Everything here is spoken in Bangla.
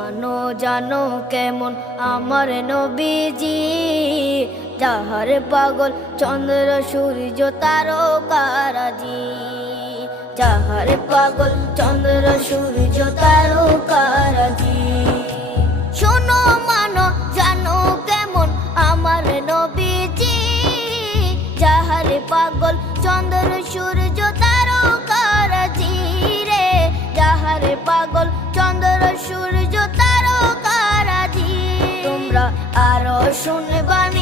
মানো জানো কেমন আমার নবীজি, যাহার পাগল চন্দ্র সূর্য তারকারাজি, যাহার পাগল চন্দ্র সূর্য তারকারাজি। শোনো মানো জানো কেমন আমার নবীজি, যাহার পাগল চন্দ্র সূর্য তারকারাজি রে, যাহার পাগল চন্দ্র সূর্য তারকারাজি। তোমরা আরো শুনবানি